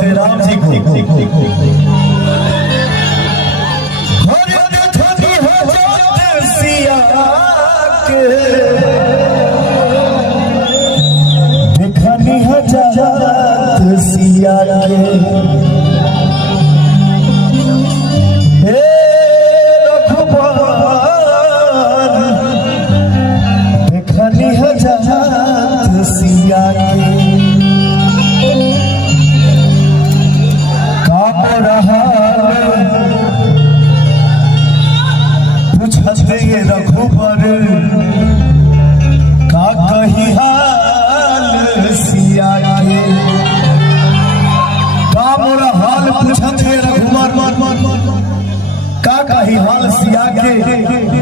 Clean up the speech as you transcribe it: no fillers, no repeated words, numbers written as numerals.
अपने राम जी को दिखानी हजात सिया के हे रघुबर दिखानी हजात सिया के काम रहा पूछते रघुबर का कही हाल सिया के काम हाल पूछते रघुबर का कही हाल सिया के